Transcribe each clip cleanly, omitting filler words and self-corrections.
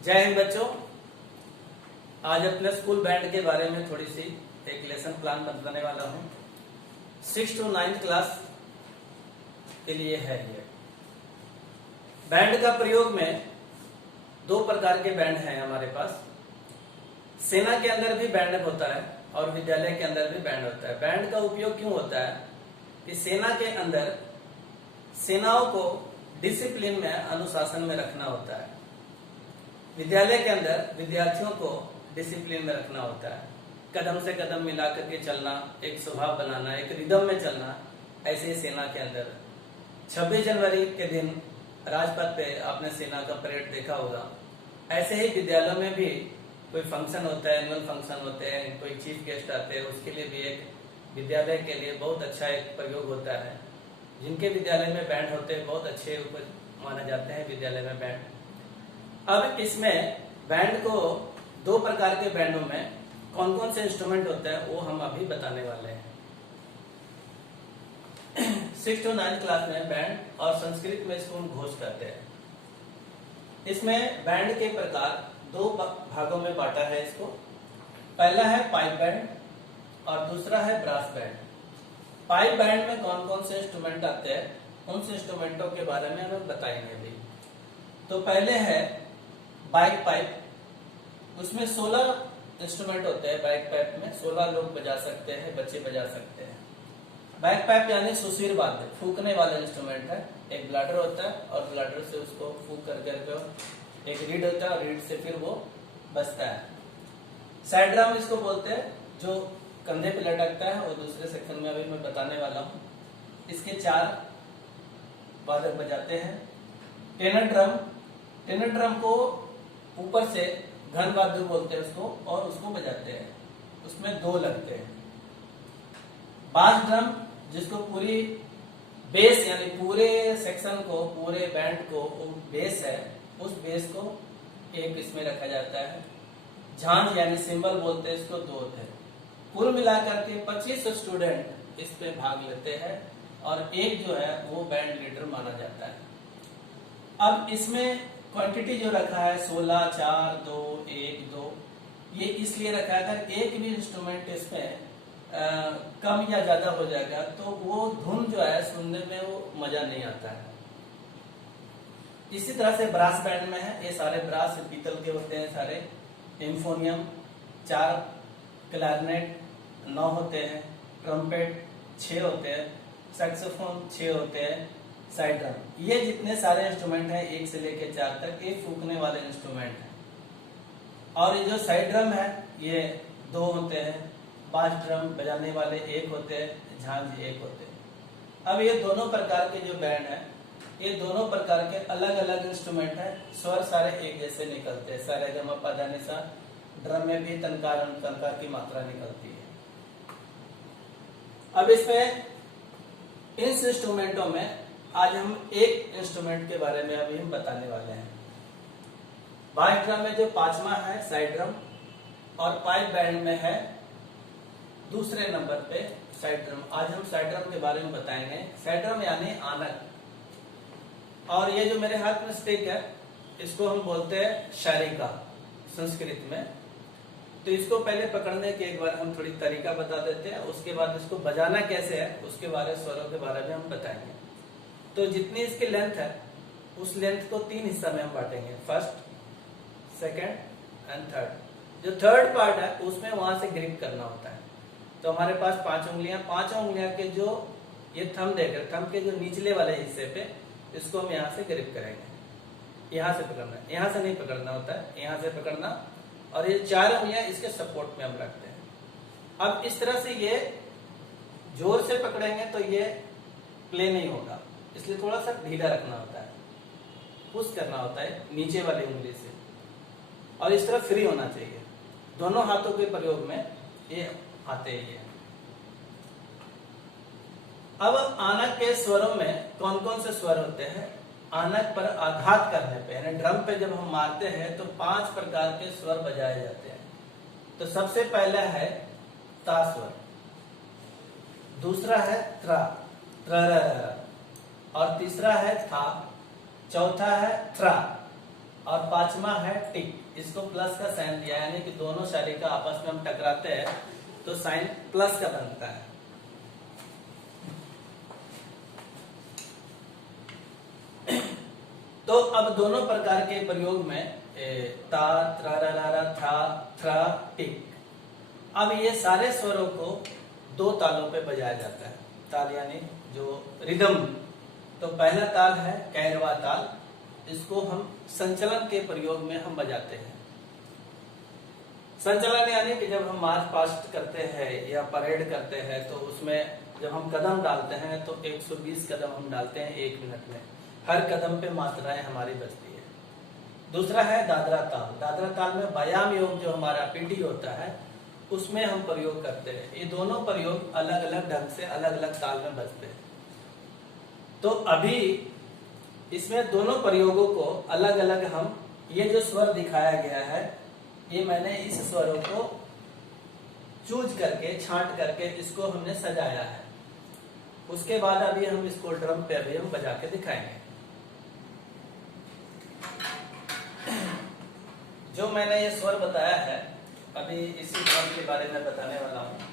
जय हिंद बच्चों। आज अपने स्कूल बैंड के बारे में थोड़ी सी एक लेसन प्लान बताने वाला हूँ। 6th to 9th क्लास के लिए है ये। बैंड का प्रयोग में दो प्रकार के बैंड हैं हमारे पास। सेना के अंदर भी बैंड होता है और विद्यालय के अंदर भी बैंड होता है। बैंड का उपयोग क्यों होता है कि सेना के अंदर सेनाओं को डिसिप्लिन में, अनुशासन में रखना होता है। विद्यालय के अंदर विद्यार्थियों को डिसिप्लिन में रखना होता है। कदम से कदम मिला करके चलना, एक स्वभाव बनाना, एक रिदम में चलना। ऐसे ही सेना के अंदर 26 जनवरी के दिन राजपथ पे आपने सेना का परेड देखा होगा। ऐसे ही विद्यालयों में भी कोई फंक्शन होता है, एनुअल फंक्शन होते हैं, कोई चीफ गेस्ट आते हैं, उसके लिए भी एक विद्यालय के लिए बहुत अच्छा एक प्रयोग होता है। जिनके विद्यालय में बैंड होते हैं बहुत अच्छे माने जाते हैं विद्यालय में बैंड। अब इसमें बैंड को दो प्रकार के बैंडों में कौन कौन से इंस्ट्रूमेंट होता है वो हम अभी बताने वाले हैं। 6th to 9th क्लास में बैंड और संस्कृत में इसको हम घोष कहते हैं। इसमें बैंड के प्रकार दो भागों में बांटा है इसको। पहला है पाइप बैंड और दूसरा है ब्रास बैंड। पाइप बैंड में कौन कौन से इंस्ट्रूमेंट आते हैं उन इंस्ट्रूमेंटों के बारे में हम बताएंगे अभी। तो पहले है बैक पाइप। उसमें 16 इंस्ट्रूमेंट होते हैं। बैक पाइप में 16 लोग बजा सकते हैं, बच्चे बजा सकते हैं। बैक पाइप यानी सुशीर वाद्य, फूकने वाला इंस्ट्रूमेंट है। एक ब्लाडर होता है और ब्लाडर से उसको फूक करके एक रीड होता है और रीड से फिर वो बजता है। साइड ड्रम इसको बोलते हैं, जो कंधे पे लटकता है। वो दूसरे सेक्शन में अभी मैं बताने वाला हूँ। इसके 4 वादक बजाते हैं। टेनर ड्रम, टेनर ड्रम को ऊपर से घन वाद्य बोलते हैं उसको, और उसको बजाते हैं। उसमें 2 लगते हैं। बास ड्रम, जिसको पूरी बेस यानी पूरे सेक्शन को, पूरे बैंड को बेस है, उस बेस को एक इसमें रखा जाता है। झांझ यानी सिंबल बोलते हैं इसको, 2 होते हैं। कुल मिलाकर के 25 स्टूडेंट इस पे भाग लेते हैं और एक जो है वो बैंड लीडर माना जाता है। अब इसमें क्वांटिटी जो रखा है 16, 4, 2, 1, 2, ये इसलिए रखा है अगर एक भी इंस्ट्रूमेंट इसमें कम या ज्यादा हो जाएगा तो वो धुन जो है सुनने में वो मजा नहीं आता है। इसी तरह से ब्रास बैंड में है। ये सारे ब्रास पीतल के होते हैं सारे। एम्फोनियम 4, क्लैरनेट 9 होते हैं, ट्रम्पेट 6 होते हैं, सैक्सोफोन 6 होते हैं, साइड ड्रम। ये जितने सारे इंस्ट्रूमेंट हैं 1 से लेकर 4 तक, ये फूकने वाले इंस्ट्रूमेंट हैं। और ये जो साइड ड्रम है ये 2 होते हैं। बास ड्रम बजाने वाले 1 होते हैं, झांझ 1 होते हैं। अब ये दोनों प्रकार के जो बैंड है, ये दोनों प्रकार के अलग अलग इंस्ट्रूमेंट है। स्वर सारे एक जैसे निकलते हैं। सारे गमा पा नि सा। ड्रम में भी तनकार अनुतनकार की मात्रा निकलती है। अब इसमें इन इंस्ट्रूमेंटों में आज हम एक इंस्ट्रूमेंट के बारे में अभी हम बताने वाले हैं। बास ड्रम में जो 5वां है साइड ड्रम, और पाइप बैंड में है दूसरे नंबर पे साइड ड्रम। आज हम साइड ड्रम के बारे में बताएंगे। साइड ड्रम यानी आनक। और ये जो मेरे हाथ में स्टिक है इसको हम बोलते हैं शारिका संस्कृत में। तो इसको पहले पकड़ने के एक बार हम थोड़ी तरीका बता देते हैं, उसके बाद इसको बजाना कैसे है उसके बारे स्वरों के बारे में हम बताएंगे। तो जितनी इसकी लेंथ है उस लेंथ को 3 हिस्सा में हम बांटेंगे, फर्स्ट, सेकंड एंड थर्ड। जो थर्ड पार्ट है उसमें वहां से ग्रिप करना होता है। तो हमारे पास 5 उंगलियां, 5 उंगलियां के जो ये थंब देख रहे, थंब के जो निचले वाले हिस्से पे इसको हम यहाँ से ग्रिप करेंगे। यहाँ से पकड़ना है, यहाँ से नहीं पकड़ना होता है, यहाँ से पकड़ना। और ये 4 उंगलियां इसके सपोर्ट में हम रखते हैं। अब इस तरह से ये जोर से पकड़ेंगे तो ये प्ले नहीं होगा, इसलिए थोड़ा सा ढीला रखना होता है, पुश करना होता है नीचे वाली उंगली से। और इस तरह फ्री होना चाहिए। दोनों हाथों के प्रयोग में ये आते ही है। अब आनक के स्वरों में कौन कौन से स्वर होते हैं। आनक पर आघात करने पे यानी ड्रम पे जब हम मारते हैं तो 5 प्रकार के स्वर बजाए जाते हैं। तो सबसे पहला है ता स्वर, दूसरा है त्रा, और तीसरा है था, चौथा है थ्रा, और पांचवा है टिक। इसको प्लस का साइन दिया, यानी कि दोनों शारिका आपस में हम टकराते हैं तो साइन प्लस का बनता है। तो अब दोनों प्रकार के प्रयोग में ता, त्रा, रा, रा, रा, था, थ्रा, टिक, अब ये सारे स्वरों को दो तालों पे बजाया जाता है। ताल यानी जो रिदम। तो पहला ताल है कैरवा ताल, इसको हम संचलन के प्रयोग में हम बजाते हैं। संचलन यानी कि जब हम मार्च पास्ट करते हैं या परेड करते हैं तो उसमें जब हम कदम डालते हैं तो 120 कदम हम डालते हैं 1 मिनट में। हर कदम पे मात्राएं हमारी बजती है। दूसरा है दादरा ताल। दादरा ताल में व्यायाम योग जो हमारा पीटी होता है उसमें हम प्रयोग करते हैं। ये दोनों प्रयोग अलग अलग ढंग से अलग अलग ताल में बजते हैं। तो अभी इसमें दोनों प्रयोगों को अलग अलग हम, ये जो स्वर दिखाया गया है ये मैंने इस स्वरों को चूज करके छांट करके इसको हमने सजाया है। उसके बाद अभी हम इसको ड्रम पे अभी हम बजा के दिखाएंगे। जो मैंने ये स्वर बताया है अभी इसी ड्रम के बारे में बताने वाला हूँ।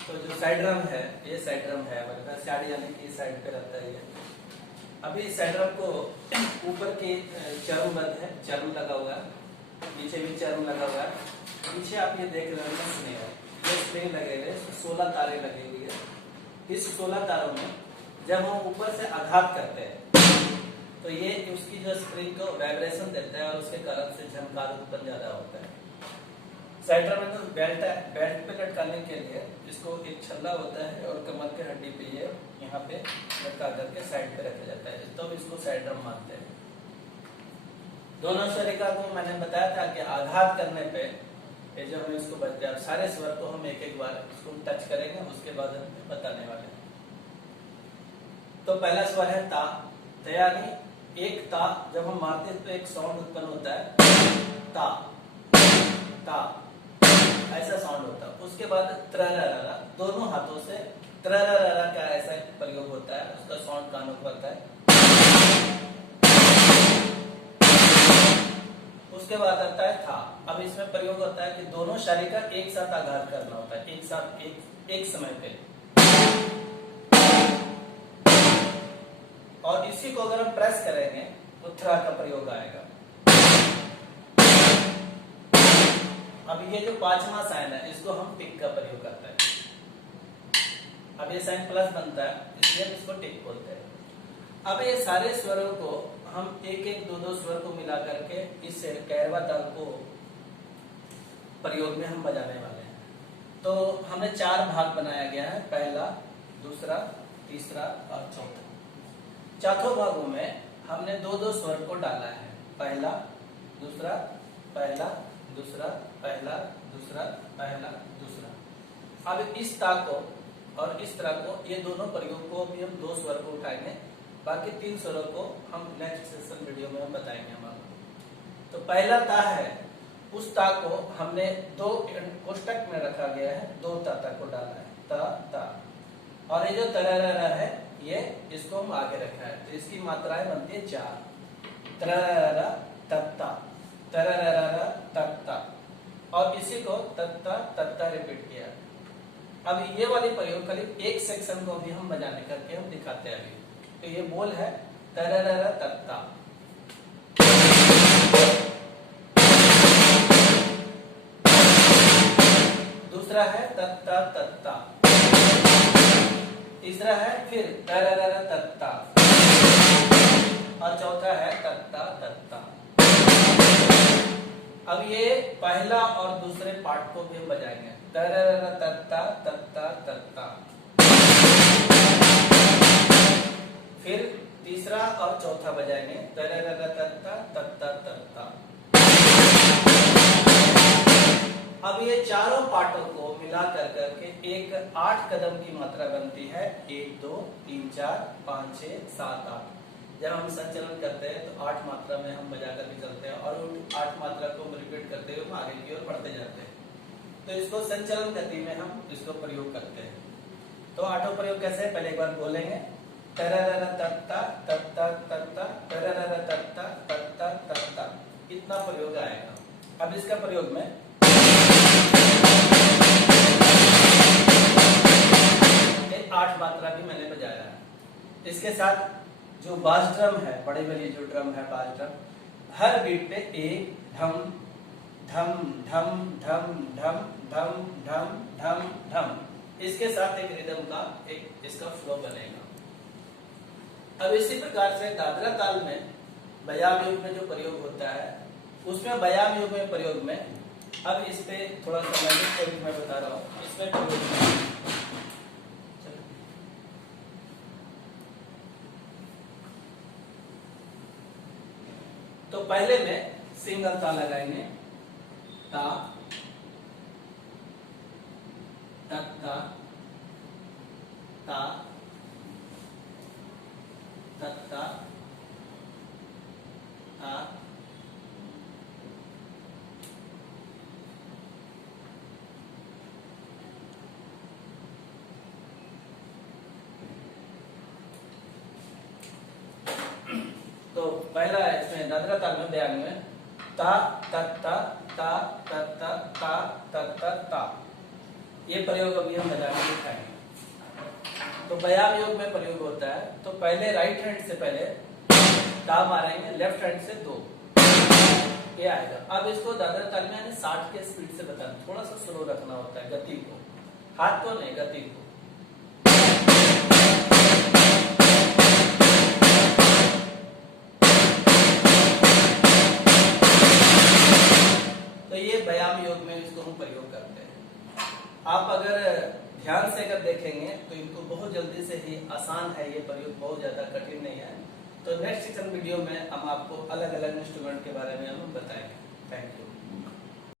तो जो साइड ड्रम है, ये साइड ड्रम है हमारे साइड, यानी कि साइड पे रहता है ये। अभी इस साइड ड्रम को ऊपर के चर्म बंद है, चर्म लगा हुआ है, नीचे भी चर्म लगा हुआ है। पीछे आप ये देख रहे हैं स्प्रिंग है, ये स्प्रिंग लगे हुए 16 तारे लगी हुई है। इस 16 तारों में जब हम ऊपर से आघात करते हैं तो ये उसकी जो स्प्रिंग को वाइब्रेशन देता है और उसके कारण से झनकार उत्पन्न ज्यादा होता है। साइड ड्रम में तो बेल्ट है, बेल्ट पे लटकाने के लिए इसको एक छल्ला होता है और कमर के हड्डी पे ये यहाँ पे लटका करके साइड पे रखा जाता है, तो इसको साइड ड्रम मानते हैं। दोनों शारिका को मैंने बताया था कि आघात करने पे ये जो हम इसको बजते हैं, सारे स्वर को हम एक एक बार इसको टच करेंगे, उसके बाद हम बताने वाले हैं। तो पहला स्वर है ता। यानी एक ता जब हम मारते हैं तो एक साउंड उत्पन्न होता है, ता ता ऐसा साउंड होता है। उसके बाद त्ररररा, दोनों हाथों से त्ररररा का ऐसा प्रयोग होता है, उसका साउंड कानों को आता है। उसके बाद आता है था। अब इसमें प्रयोग होता है कि दोनों शारिका एक साथ आघात करना होता है, एक साथ एक समय पे। और इसी को अगर हम प्रेस करेंगे तो थ्रा का प्रयोग आएगा। अब ये जो पांचवा साइन है इसको हम टिक का प्रयोग करते हैं। अब ये साइन प्लस बनता है, इसलिए हम इसको टिक बोलते हैं। अब ये सारे स्वरों को हम एक एक दो दो स्वर को मिला करके इस कैरवा ताल को प्रयोग में हम बजाने वाले हैं। तो हमने 4 भाग बनाया गया है, पहला, दूसरा, तीसरा और चौथा। चौथों भागों में हमने दो दो स्वर को डाला है, पहला दूसरा, पहला दूसरा, पहला दूसरा, पहला दूसरा। अब इस ता को और इस तरह को, ये दोनों प्रयोग को भी हम 2 स्वर को उठाएंगे, बाकी 3 स्वरों को हम नेक्स्ट सेशन वीडियो में हम बताएंगे हमारा। तो पहला ता है, उस ता को हमने 2 कोष्टक में रखा गया है, 2 ता को डाला है, ता ता। और ये जो तरररा है ये इसको हम आगे रखा है, तो इसकी मात्राएं बनती है 4, तरररा तत्ता, तरररा तत्ता, और इसी को तत्ता तत्ता रिपीट किया। अब ये वाली प्रयोग करीब 1 सेक्शन को भी हम बजाने करके हम दिखाते हैं अभी। तो ये बोल है तरररा तत्ता, दूसरा है तत्ता तत्ता, तीसरा है फिर तरररा तत्ता, और चौथा है तत्ता तत्ता। अब ये पहला और दूसरे पार्ट को भी हम बजाएंगे, तरररा तत्ता तत्ता तत्ता। फिर तीसरा और चौथा बजाएंगे, तरररा तत्ता तत्ता तत्ता। अब ये चारों पार्टों को मिला कर करके एक 8 कदम की मात्रा बनती है, 1 2 3 4 5 6 7 8। जब हम संचलन करते हैं तो 8 मात्रा में हम बजा करके चलते हैं और उन 8 मात्रा को रिपीट करते हुए हम आगे की ओर बढ़ते जाते हैं। तो इसको संचलन गति में हम इसको प्रयोग करते हैं। तो 8 प्रयोग कैसे, पहले एक बार बोलेंगे, तरररा तत्ता तत्ता तत्ता, तरररा तत्ता तत्ता तत्ता, इतना प्रयोग आएगा। अब इसका प्रयोग में एक 8 मात्रा भी मैंने बजाया है। इसके साथ जो बास ड्रम है, बड़े वाली जो ड्रम है बास ड्रम, हर बीट पे एक धम धम धम धम धम धम धम धम धम, इसके साथ एक रिदम का एक इसका फ्लो बनेगा। अब इसी प्रकार से दादरा ताल में बयाम युग में जो प्रयोग होता है, उसमें बयाम युग में प्रयोग में, अब इस पे थोड़ा सा मैं बता रहा हूँ इसमें प्रयोग। तो पहले में सिंगल ता लगाएंगे, ता तक ता ता तक ता ता तो पहला इसमें दादरा ताल में बयान में ता तक ता ता तक ता ता तक ता ता, ये प्रयोग अभी हम बजाने दिखाएंगे। तो बयाम योग में प्रयोग होता है, तो पहले राइट हैंड से पहले ता मारेंगे, लेफ्ट हैंड से 2, ये आएगा। अब इसको दादरा ताल में 60 के स्पीड से बताना, थोड़ा सा स्लो रखना होता है गति को, हाथ को नहीं गति को। तो ये बयाम योग में इसको हम प्रयोग करते हैं। आप अगर ध्यान से अगर देखेंगे तो इनको बहुत जल्दी से ही आसान है, ये प्रयोग बहुत ज्यादा कठिन नहीं है। तो नेक्स्ट सेक्शन वीडियो में हम आपको अलग अलग इंस्ट्रूमेंट के बारे में हम बताएंगे। Thank you.